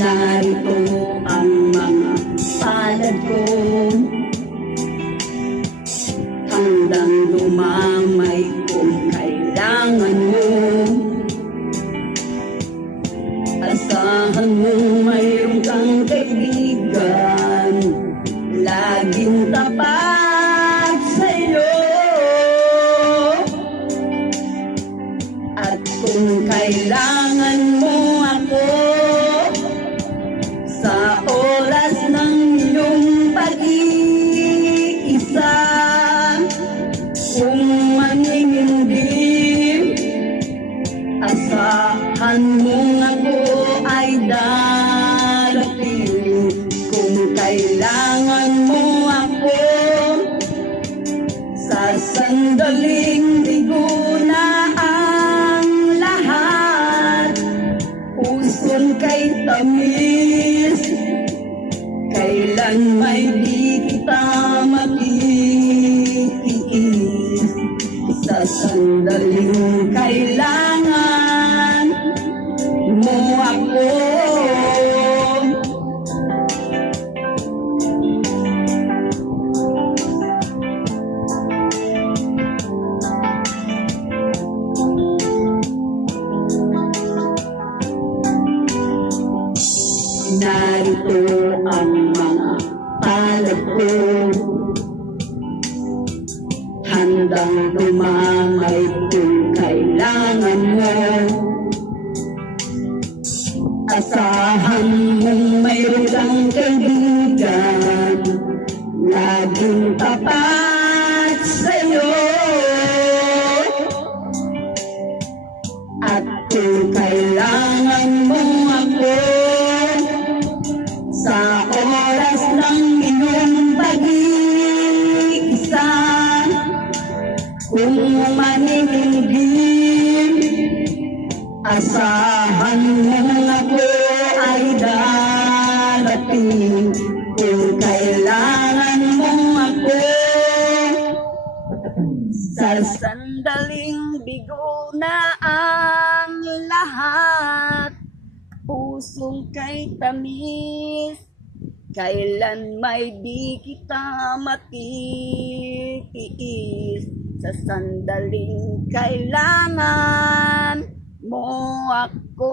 Narito ang mga palad ko, handang dumamay kung kailangan mo. Asahan mo mayroon kang kaibigan, laging tapat sa'yo. At kung kailangan mo ako sa oras ng iyong pag-iisa, kung maninindim, asahan mo ako ay darating. Kung kailangan mo ako sa sandaling bigo na ang lahat, puson kay tamis, kailan may di kita makikis. Sa sandaling kailangan mo ako, narito ang mga palad ko, handang dumamay kung kailangan mo. Asahan mong mayroon kang kaibigan, laging tapat sa'yo. At kung kailangan mo ako sa oras ng iyong pag-iisa, kung maninindim, asahan mo ako ay darating. Kung kailangan mo ako sa sandaling bigo na ang lahat, pusong kay tamis, kailan may di kita matitiis. Sa sandaling kailangan mo ako.